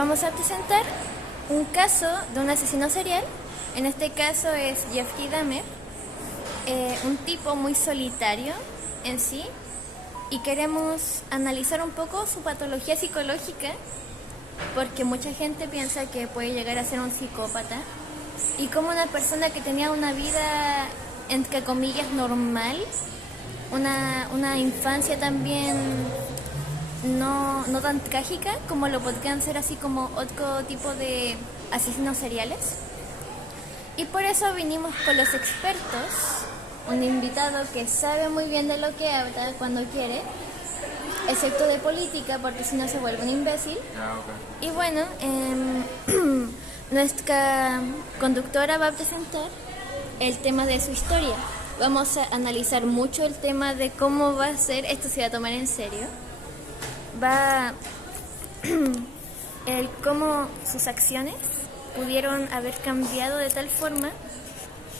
vamos a presentar un caso de un asesino serial. En este caso es Jeffrey Dahmer, un tipo muy solitario en sí, y queremos analizar un poco su patología psicológica, porque mucha gente piensa que puede llegar a ser un psicópata, y como una persona que tenía una vida, entre comillas, normal, una infancia también no tan trágica como lo podrían ser así como otro tipo de asesinos seriales. Y por eso vinimos con los expertos, un invitado que sabe muy bien de lo que habla cuando quiere, excepto de política, porque si no se vuelve un imbécil. Okay. Y bueno, nuestra conductora va a presentar el tema de su historia. Vamos a analizar mucho el tema de cómo va a ser, esto se va a tomar en serio, cómo sus acciones pudieron haber cambiado de tal forma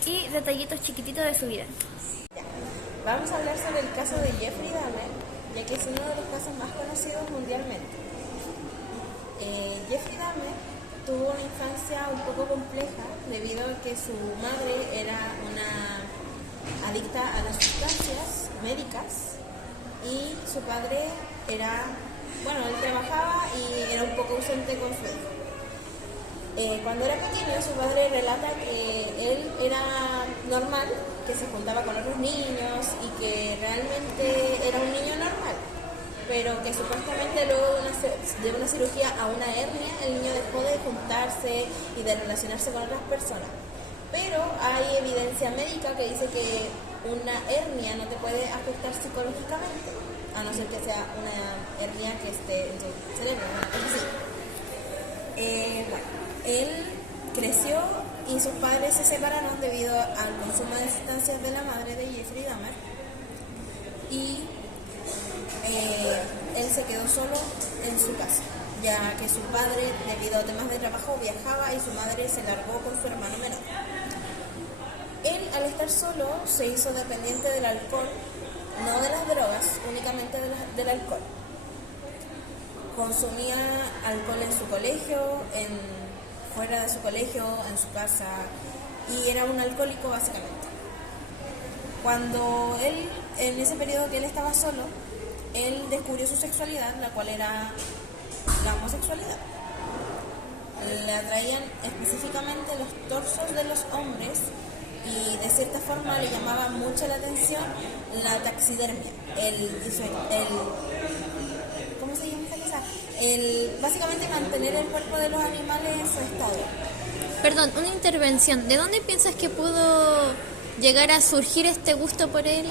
y detallitos chiquititos de su vida. Vamos a hablar sobre el caso de Jeffrey Dahmer, ya que es uno de los casos más conocidos mundialmente. Jeffrey Dahmer tuvo una infancia un poco compleja debido a que su madre era una adicta a las sustancias médicas y su padre él trabajaba y era un poco ausente con su hijo. Cuando era pequeño, su padre relata que él era normal, que se juntaba con otros niños y que realmente era un niño normal, pero que supuestamente luego de una cirugía a una hernia, el niño dejó de juntarse y de relacionarse con otras personas. Pero hay evidencia médica que dice que una hernia no te puede afectar psicológicamente, a no ser que sea una hernia que esté en tu cerebro, una cosa así. Él creció y sus padres se separaron debido al consumo de sustancias de la madre de Jeffrey Dahmer, y él se quedó solo en su casa, ya que su padre, debido a temas de trabajo, viajaba y su madre se largó con su hermano menor. Él, al estar solo, se hizo dependiente del alcohol, no de las drogas, únicamente del alcohol. Consumía alcohol en su colegio, fuera de su colegio, en su casa, y era un alcohólico básicamente. Cuando él, en ese periodo que él estaba solo, él descubrió su sexualidad, la cual era la homosexualidad. Le atraían específicamente los torsos de los hombres y de cierta forma le llamaba mucho la atención la taxidermia, ¿cómo se llama esa cosa? Básicamente mantener el cuerpo de los animales en su estado. Perdón, una intervención. ¿De dónde piensas que pudo llegar a surgir este gusto por él?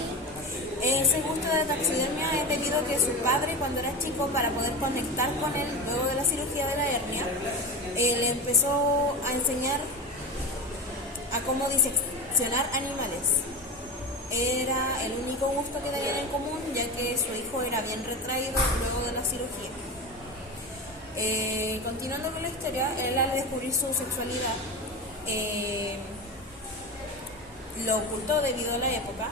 Ese gusto de taxidermia es debido a que su padre, cuando era chico, para poder conectar con él luego de la cirugía de la hernia, le empezó a enseñar a cómo diseccionar animales. Era el único gusto que tenían en común, ya que su hijo era bien retraído luego de la cirugía. Continuando con la historia, él, al descubrir su sexualidad, lo ocultó debido a la época,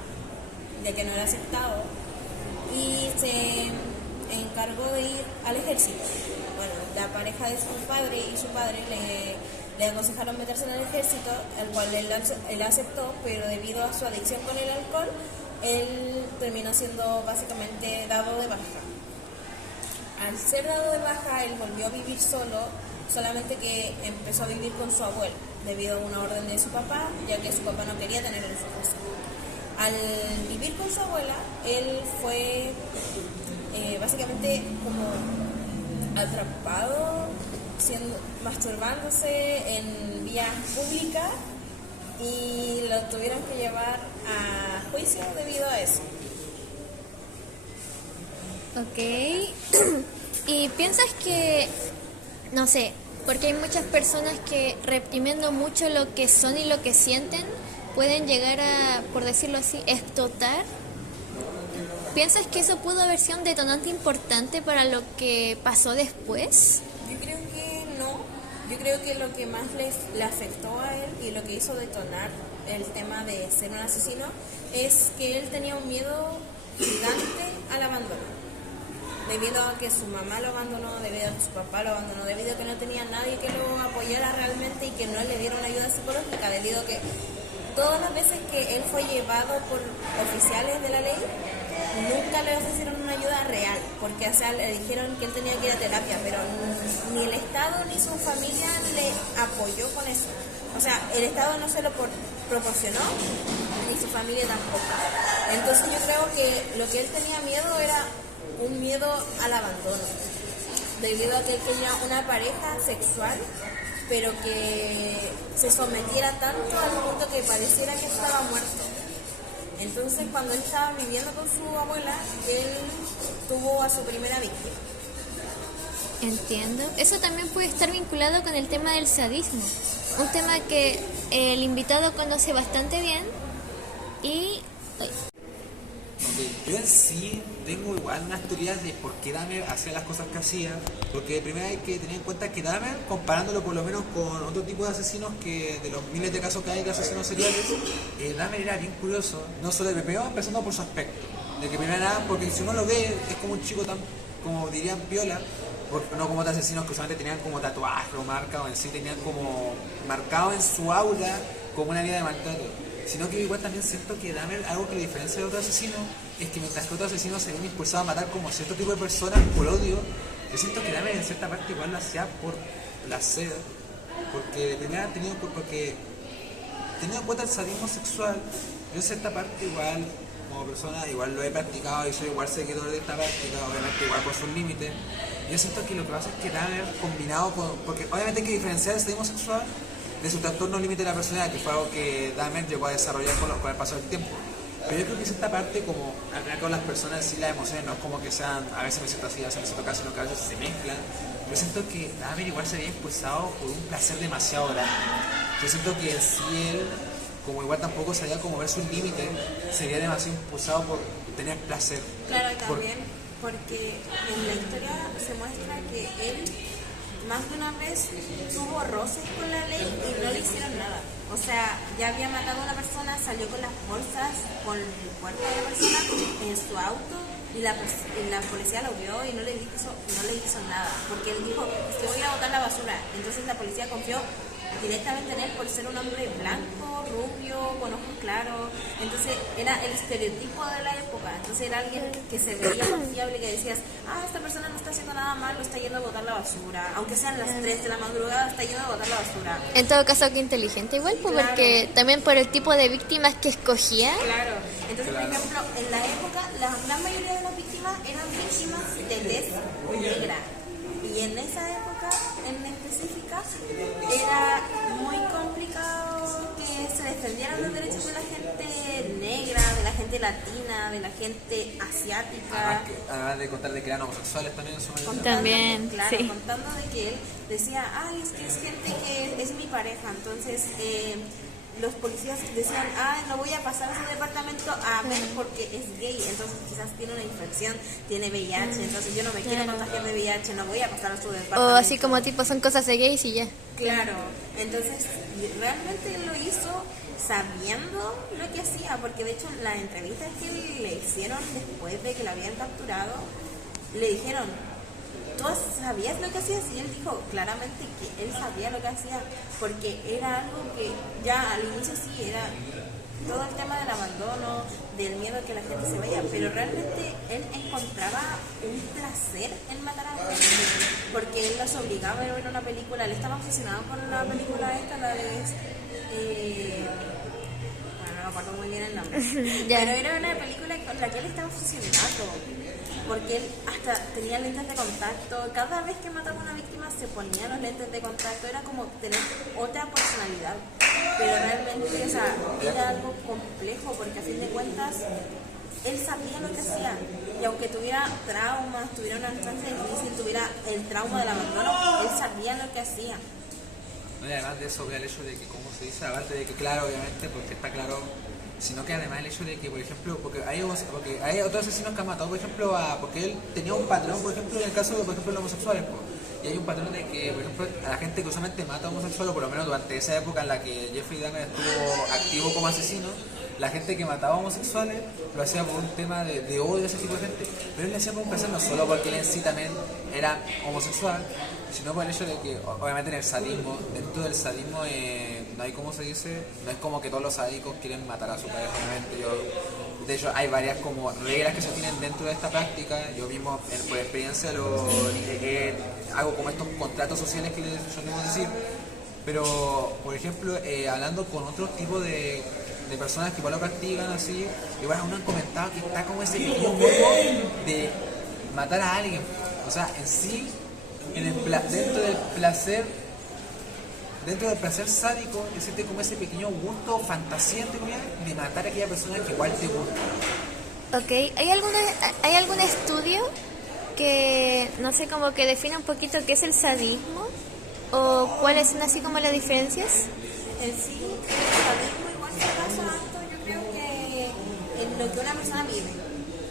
ya que no era aceptado, y se encargó de ir al ejército. Bueno, la pareja de su padre y su padre le aconsejaron meterse en el ejército, el cual él aceptó, pero debido a su adicción con el alcohol, él terminó siendo básicamente dado de baja. Al ser dado de baja, él volvió a vivir solo, solamente que empezó a vivir con su abuelo, debido a una orden de su papá, ya que su papá no quería tenerlo en su casa. Al vivir con su abuela, él fue básicamente como atrapado, masturbándose en vía pública, y lo tuvieron que llevar a juicio debido a eso. Ok. ¿Y piensas que, no sé, porque hay muchas personas que reprimiendo mucho lo que son y lo que sienten, pueden llegar a, por decirlo así, explotar? ¿Piensas que eso pudo haber sido un detonante importante para lo que pasó después? Yo creo que no. Yo creo que lo que más le afectó a él y lo que hizo detonar el tema de ser un asesino es que él tenía un miedo gigante al abandono. debido a que su mamá lo abandonó, debido a que su papá lo abandonó, debido a que no tenía nadie que lo apoyara realmente y que no le dieron ayuda psicológica, debido a que todas las veces que él fue llevado por oficiales de la ley, nunca le ofrecieron una ayuda real, porque o sea, le dijeron que él tenía que ir a terapia, pero ni el Estado ni su familia le apoyó con eso. O sea, el Estado no se lo proporcionó, ni su familia tampoco. Entonces yo creo que lo que él tenía miedo era un miedo al abandono, debido a que él tenía una pareja sexual, pero que se sometiera tanto al punto que pareciera que estaba muerto. Entonces cuando él estaba viviendo con su abuela, él tuvo a su primera víctima. Entiendo. Eso también puede estar vinculado con el tema del sadismo, un tema que el invitado conoce bastante bien y... Yo en sí tengo igual unas teorías de por qué Dahmer hacía las cosas que hacía, porque primero hay que tener en cuenta que Dahmer, comparándolo por lo menos con otro tipo de asesinos, que de los miles de casos que hay de asesinos seriales, Dahmer era bien curioso, no solo de PPO, empezando por su aspecto, de que primero nada, porque si uno lo ve, es como un chico tan, como dirían, piola, porque no como otros asesinos que usualmente tenían como tatuajes o marcas, en sí tenían como marcado en su aura como una vida de maltrato. Sino que igual también siento que Dahmer, algo que le diferencia de otros asesinos, es que mientras que otros asesinos se ven impulsados a matar como cierto tipo de personas por odio, yo siento que Dahmer en cierta parte igual lo hacía por placer, porque de primera porque teniendo en cuenta el sadismo sexual, yo en cierta parte igual, como persona, igual lo he practicado y soy igual seguidor de esta práctica, obviamente igual por sus límites. Yo siento que lo que pasa es que Dahmer combinado con, porque obviamente hay que diferenciar el sadismo sexual de su trastorno límite de la personalidad, que fue algo que Dahmer llegó a desarrollar con el paso del tiempo. Pero yo creo que es esta parte, como al final con las personas, sí, las emociones no es como que sean, a veces me siento así, a veces me siento casi, sino que a veces se mezclan. Yo siento que Dahmer igual se había impulsado por un placer demasiado grande. Yo siento que en sí él, como igual tampoco sabía cómo ver sus límites, se veía demasiado impulsado por tener placer. Claro, y también porque en la historia se muestra que él más de una vez tuvo roces con la ley y no le hicieron nada. O sea, ya había matado a una persona, salió con las bolsas, con el cuerpo de la persona en su auto y la policía lo vio y no le hizo nada. Porque él dijo, te voy a botar la basura. Entonces la policía confió directamente en él por ser un hombre blanco, rubio, con ojos claros. Entonces era el estereotipo de la época. Entonces era alguien que se veía confiable, que decías, esta persona no está haciendo nada malo, está yendo a botar la basura, aunque sean las 3 de la madrugada, está yendo a botar la basura. En todo caso, qué inteligente igual, pues, Claro. porque también por el tipo de víctimas que escogía. Claro. Entonces, por ejemplo, en la época, la gran mayoría de las víctimas eran víctimas de tez negra. Y en esa época, en específica, era muy complicado que se defendieran los derechos de la gente negra, de la gente latina, de la gente asiática. Además de contar de que eran homosexuales también en su mayoría. También, Claro, sí. contando de que él decía, es que es gente que es mi pareja, entonces los policías decían, no voy a pasar a su departamento a ver porque es gay, entonces quizás tiene una infección, tiene VIH, entonces yo no me quiero contagiar de VIH, no voy a pasar a su departamento. O así como tipo son cosas de gays y ya. Claro, entonces realmente él lo hizo sabiendo lo que hacía, porque de hecho en las entrevistas que le hicieron después de que lo habían capturado, le dijeron, ¿tú sabías lo que hacías? Y él dijo claramente que él sabía lo que hacía, porque era algo que ya al inicio sí era todo el tema del abandono, del miedo a que la gente se vaya, pero realmente él encontraba un placer en matar a la gente, porque él los obligaba a ver una película, él estaba obsesionado con la película esta, la de... no me acuerdo muy bien el nombre, Ya. pero era una película con la que él estaba obsesionado, porque él hasta tenía lentes de contacto, cada vez que mataba a una víctima se ponía los lentes de contacto, era como tener otra personalidad, pero realmente, o sea, era algo complejo, porque a fin de cuentas él sabía lo que hacía, y aunque tuviera traumas, tuviera una instancia difícil, tuviera el trauma del abandono, él sabía lo que hacía. No, y además de eso, el hecho de que, como se dice, aparte de que, claro, obviamente, porque está claro, sino que además el hecho de que, por ejemplo, porque hay otros asesinos que han matado, por ejemplo, porque él tenía un patrón, por ejemplo, en el caso de, por ejemplo, los homosexuales, y hay un patrón de que, por ejemplo, a la gente que usualmente mata a homosexuales, por lo menos durante esa época en la que Jeffrey Dahmer estuvo activo como asesino, la gente que mataba homosexuales lo hacía por un tema de odio a ese tipo de gente, pero él le hacía por un placer no solo porque él en sí también era homosexual, sino por el hecho de que, obviamente, en el sadismo, dentro del sadismo, no hay, como se dice, no es como que todos los sádicos quieren matar a su pareja, obviamente. De hecho, hay varias como reglas que se tienen dentro de esta práctica. Yo mismo, por experiencia, hago como estos contratos sociales que les solemos decir. Pero, por ejemplo, hablando con otro tipo de personas que igual lo practican así, igual aún han comentado que está como ese pequeño juego de matar a alguien. O sea, en sí, dentro del placer sádico, existe como ese pequeño gusto, fantasía, de matar a aquella persona que igual te gusta. Ok, ¿hay algún estudio que, no sé, como que define un poquito qué es el sadismo? ¿O cuáles son así como las diferencias? En sí, el sadismo igual se basa harto, yo creo que en lo que una persona vive.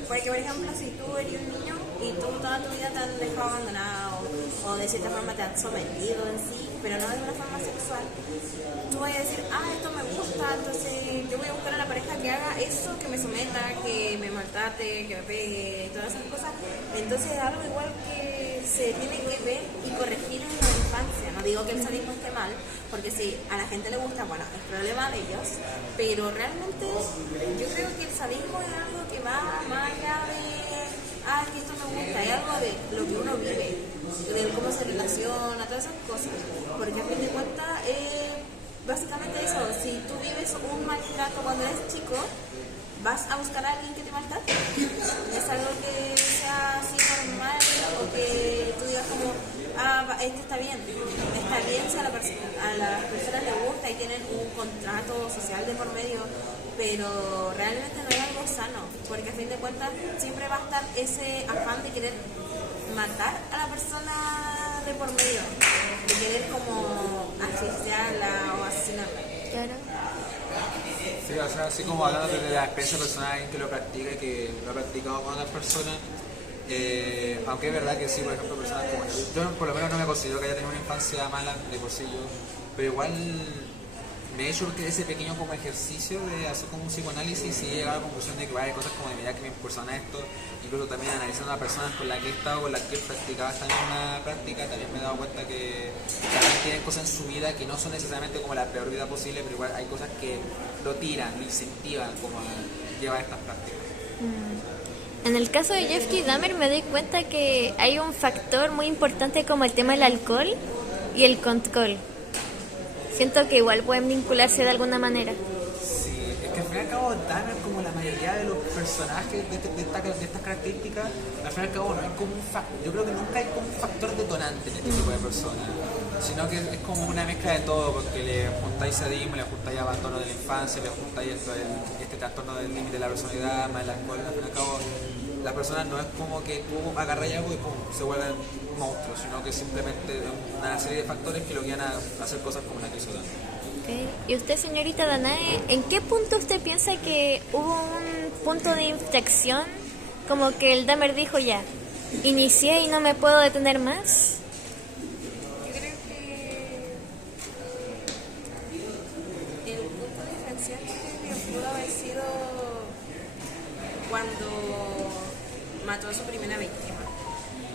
Porque, por ejemplo, si tú eres un niño y tú toda tu vida te has dejado abandonado o de cierta forma te has sometido en sí, pero no de una forma sexual, tú vas a decir, esto me gusta, entonces yo voy a buscar a la pareja que haga eso, que me someta, que me maltrate, que me pegue, todas esas cosas. Entonces es algo igual que se tiene que ver y corregir en la infancia. No digo que el sadismo esté mal, porque si a la gente le gusta, bueno, es problema de ellos, pero realmente yo creo que el sadismo es algo que va más allá de es que esto me gusta, es algo de lo que uno vive, de cómo se relaciona, todas esas cosas, porque a fin de cuentas básicamente eso, si tú vives un maltrato cuando eres chico, vas a buscar a alguien que te maltrate. Es algo que sea así normal o que tú digas como, esto está bien si a las personas les gusta y tienen un contrato social de por medio, pero realmente no es algo sano, porque a fin de cuentas siempre va a estar ese afán de querer matar a la persona de por medio, de querer como asfixiarla o asesinarla. Claro. Sí, o sea, así como hablando de la experiencia personal, alguien que lo practica y que lo ha practicado con otras personas, aunque es verdad que sí, por ejemplo, personas como yo por lo menos no me considero que haya tenido una infancia mala de por sí yo, pero igual me he hecho ese pequeño como ejercicio de hacer como un psicoanálisis y he llegado a la conclusión de que hay cosas como de mira que me impulsan a esto, incluso también analizando a personas con las que he estado, con las que he practicado esta misma práctica, también me he dado cuenta que también tienen cosas en su vida que no son necesariamente como la peor vida posible, pero igual hay cosas que lo tiran, lo incentivan como a llevar estas prácticas. En el caso de Jeffrey Dahmer me doy cuenta que hay un factor muy importante como el tema del alcohol y el control. Siento que igual pueden vincularse de alguna manera. Sí, es que al fin y al cabo Dahmer, como la mayoría de los personajes de estas características, al fin y al cabo no hay como un factor, yo creo que nunca hay como un factor detonante en este tipo de personas, sino que es como una mezcla de todo, porque le juntáis sadismo, le juntáis abandono de la infancia, le juntáis este trastorno del límite de la personalidad, más el alcohol, al fin y al cabo las personas no es como que tú agarras algo y pum, se vuelven monstruos, sino que simplemente una serie de factores que lo guían a hacer cosas como la que hizo Dahmer. Okay. Y usted, señorita Danae, ¿en qué punto usted piensa que hubo un punto de inflexión? Como que el Dahmer dijo ya, inicié y no me puedo detener más. Yo creo que el punto de inflexión que pudo haber sido cuando mató a su primera víctima.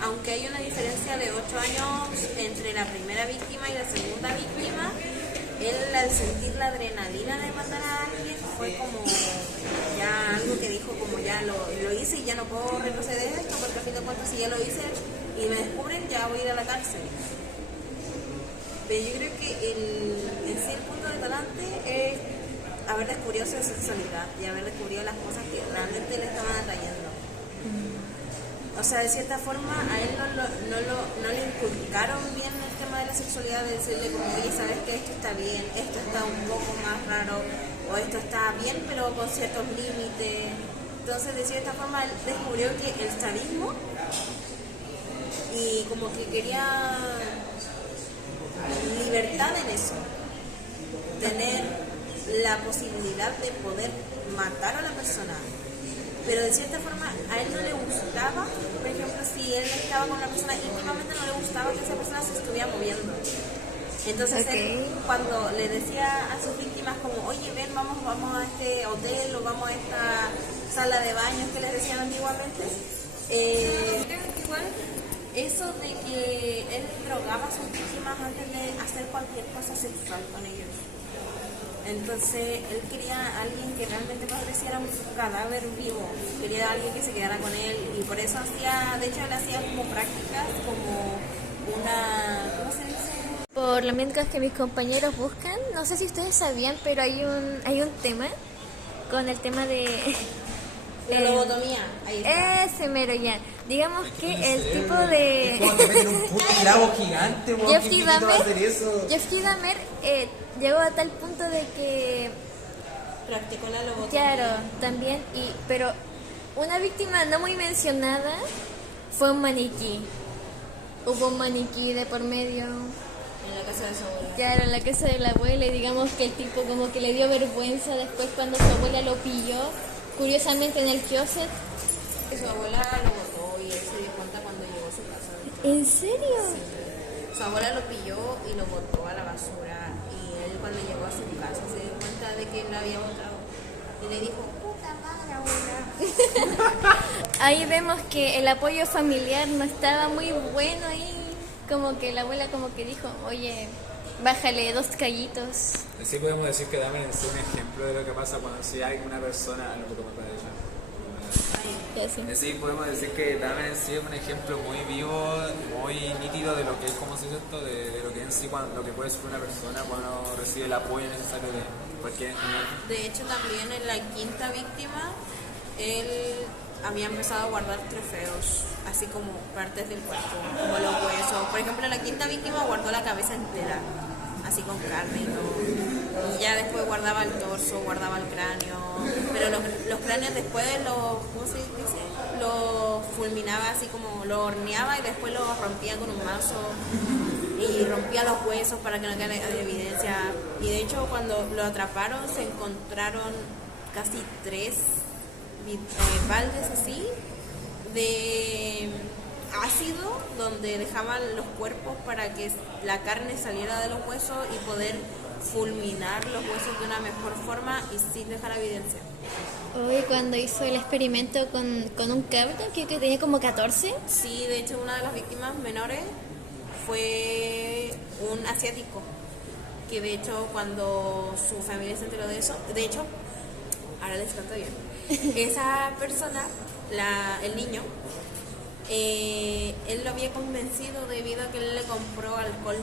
Aunque hay una diferencia de 8 años entre la primera víctima y la segunda víctima, él al sentir la adrenalina de matar a alguien fue como ya algo que dijo como ya lo hice y ya no puedo retroceder esto, porque a fin de cuentas si ya lo hice y me descubren ya voy a ir a la cárcel. Pero yo creo que en sí el punto detonante es haber descubierto su sexualidad y haber descubierto las cosas que realmente le estaban atrayendo. O sea, de cierta forma a él no le inculcaron bien el tema de la sexualidad, de decirle como, oye, sabes que esto está bien, esto está un poco más raro, o esto está bien pero con ciertos límites. Entonces, de cierta forma, él descubrió que el sadismo y como que quería libertad en eso, tener la posibilidad de poder matar a la persona, pero de cierta forma a él no le gustaba, por ejemplo, si él estaba con una persona íntimamente, no le gustaba que esa persona se estuviera moviendo. Entonces Ok. él, cuando le decía a sus víctimas como, oye, ven, vamos a este hotel o vamos a esta sala de baños que les decían antiguamente, creo que igual eso de que él drogaba a sus víctimas antes de hacer cualquier cosa sexual con ellos. Entonces él quería a alguien que realmente pareciera un cadáver vivo, quería a alguien que se quedara con él y por eso hacía, de hecho él hacía como prácticas, como una, ¿cómo se dice? Por lo mientras que mis compañeros buscan, no sé si ustedes sabían, pero hay un tema con el tema de... La lobotomía, ahí está. Ese mero ya. Digamos que el tipo Es de... como te meten un puto clavo gigante, weón. Jeffrey ¿Qué va a hacer Dahmer, eso? Jeffrey Dahmer llegó a tal punto de que, Practicó la lobotomía. claro, también, pero una víctima no muy mencionada fue un maniquí. Hubo un maniquí de por medio, En la casa de su abuela. claro, en la casa de la abuela, y digamos que el tipo como que le dio vergüenza después cuando su abuela lo pilló, curiosamente en el closet. Su abuela lo botó y él se dio cuenta cuando llegó a su casa. ¿En serio? Su abuela lo pilló y lo botó a la basura y él cuando llegó a su casa se dio cuenta de que él la había botado y le dijo, puta madre abuela. Ahí vemos que el apoyo familiar no estaba muy bueno ahí, como que la abuela como que dijo, oye, bájale 2 callitos. Sí podemos decir que Dahmer es un ejemplo de lo que pasa cuando si hay una persona... No puedo para ella. Ya sí. Sí, podemos decir que Dahmer en sí es un ejemplo muy vivo, muy nítido de lo que es, como se dice esto, de lo que en sí, lo que puede ser una persona cuando recibe el apoyo necesario de cualquier... De hecho también en la quinta víctima él había empezado a guardar trofeos, así como partes del cuerpo, como los huesos. Por ejemplo, en la quinta víctima guardó la cabeza entera, así con carne y todo. Y ya después guardaba el torso, guardaba el cráneo. Pero los cráneos después ¿cómo se dice? Los fulminaba así como, lo horneaba y después los rompía con un mazo. Y rompía los huesos para que no quede evidencia. Y de hecho cuando lo atraparon se encontraron casi 3 baldes así de ácido donde dejaban los cuerpos para que la carne saliera de los huesos y poder fulminar los huesos de una mejor forma y sin dejar evidencia. Hoy cuando hizo el experimento con un cabro que tenía como 14. Sí, de hecho una de las víctimas menores fue un asiático que de hecho cuando su familia se enteró de eso, de hecho ahora les cuento bien. Esa persona, el niño, él lo había convencido debido a que él le compró alcohol,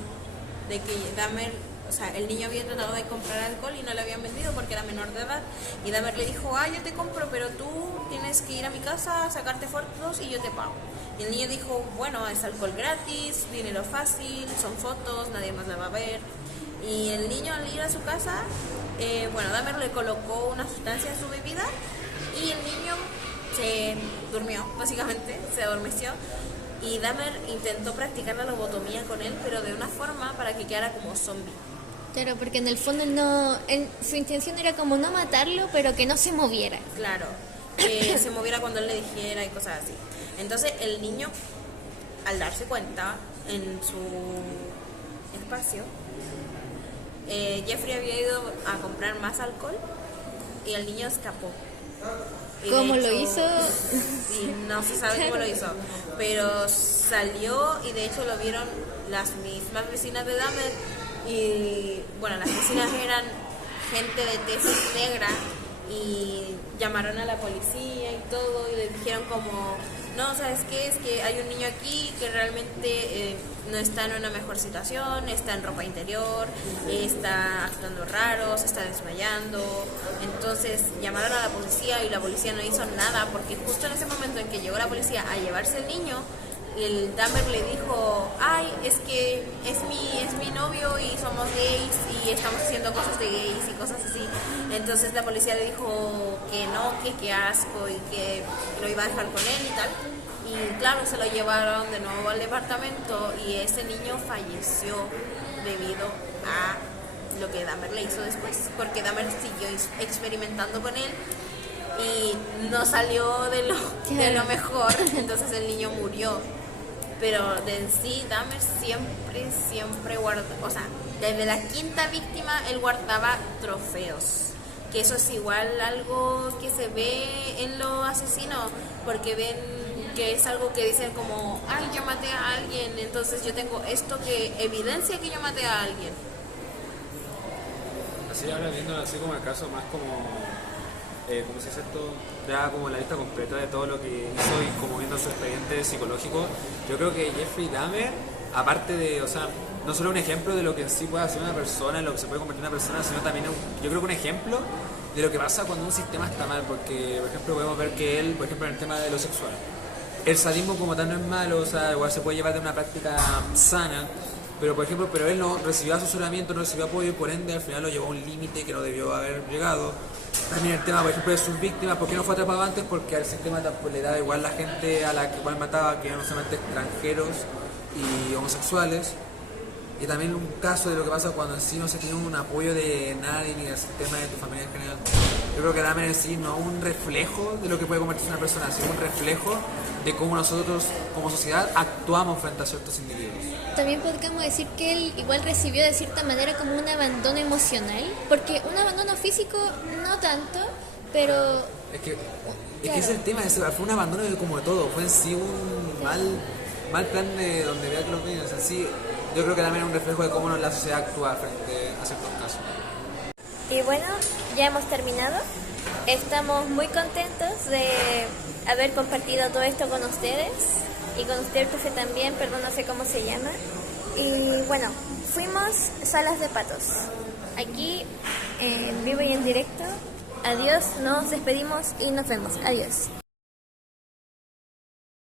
de que Dahmer, o sea, el niño había tratado de comprar alcohol y no le habían vendido porque era menor de edad, y Dahmer le dijo, yo te compro, pero tú tienes que ir a mi casa a sacarte fotos y yo te pago. Y el niño dijo, bueno, es alcohol gratis, dinero fácil, son fotos, nadie más la va a ver. Y el niño al ir a su casa, Dahmer le colocó una sustancia en su bebida y el niño se durmió, básicamente, se adormeció. Y Dahmer intentó practicar la lobotomía con él, pero de una forma para que quedara como zombie. Claro, porque en el fondo su intención era como no matarlo, pero que no se moviera. Claro, que se moviera cuando él le dijera y cosas así. Entonces el niño, al darse cuenta en su espacio, Jeffrey había ido a comprar más alcohol y el niño escapó. Y ¿Cómo de lo hecho, hizo? Sí, no se sabe cómo lo hizo, pero salió y de hecho lo vieron las mismas vecinas de Dahmer y bueno, las vecinas eran gente de tez negra y llamaron a la policía y todo y le dijeron como, no, ¿sabes qué? Es que hay un niño aquí que realmente no está en una mejor situación, está en ropa interior, está actuando raro, se está desmayando. Entonces llamaron a la policía y la policía no hizo nada porque justo en ese momento en que llegó la policía a llevarse el niño, el Dahmer le dijo, es que es mi novio y somos gays y estamos haciendo cosas de gays y cosas así. Entonces la policía le dijo que no, que qué asco y que lo iba a dejar con él y tal. Y claro, se lo llevaron de nuevo al departamento y ese niño falleció debido a lo que Dahmer le hizo después, porque Dahmer siguió experimentando con él y no salió de lo mejor, entonces el niño murió. pero de en sí Dahmer siempre guarda, o sea, desde la quinta víctima él guardaba trofeos, que eso es igual algo que se ve en los asesinos, porque ven que es algo que dicen como, ay, yo maté a alguien, entonces yo tengo esto que evidencia que yo maté a alguien. Así ahora viendo así como el caso más como, ¿cómo se dice esto? Ya como la lista completa de todo lo que hizo y como viendo su expediente psicológico, yo creo que Jeffrey Dahmer, aparte de, o sea, no solo un ejemplo de lo que en sí puede hacer una persona, en lo que se puede convertir en una persona, sino también yo creo que un ejemplo de lo que pasa cuando un sistema está mal, porque por ejemplo podemos ver que él, por ejemplo en el tema de lo sexual, el sadismo como tal no es malo, o sea, igual se puede llevar de una práctica sana, pero por ejemplo, pero él no recibió asesoramiento, no recibió apoyo y por ende al final lo llevó a un límite que no debió haber llegado. También el tema, por ejemplo, de sus víctimas, ¿por qué no fue atrapado antes? Porque al sistema pues, le da igual la gente a la que igual mataba, que eran solamente extranjeros y homosexuales. Y también un caso de lo que pasa cuando en sí no se tiene un apoyo de nadie ni del sistema de tu familia en general. Yo creo que Dahmer en sí no es un reflejo de lo que puede convertirse una persona, sino un reflejo de cómo nosotros como sociedad actuamos frente a ciertos individuos. También podríamos decir que él igual recibió de cierta manera como un abandono emocional, porque un abandono físico no tanto, pero... Es que ese es el tema, fue un abandono como de todo, fue en sí un mal plan de donde vea que los niños en sí. Yo creo que también es un reflejo de cómo la sociedad actúa frente a ciertos casos. Y bueno, ya hemos terminado. Estamos muy contentos de haber compartido todo esto con ustedes y con usted, profe, también, perdón, no sé cómo se llama. Y bueno, fuimos Salas de Patos, aquí en vivo y en directo. Adiós, nos despedimos y nos vemos. Adiós.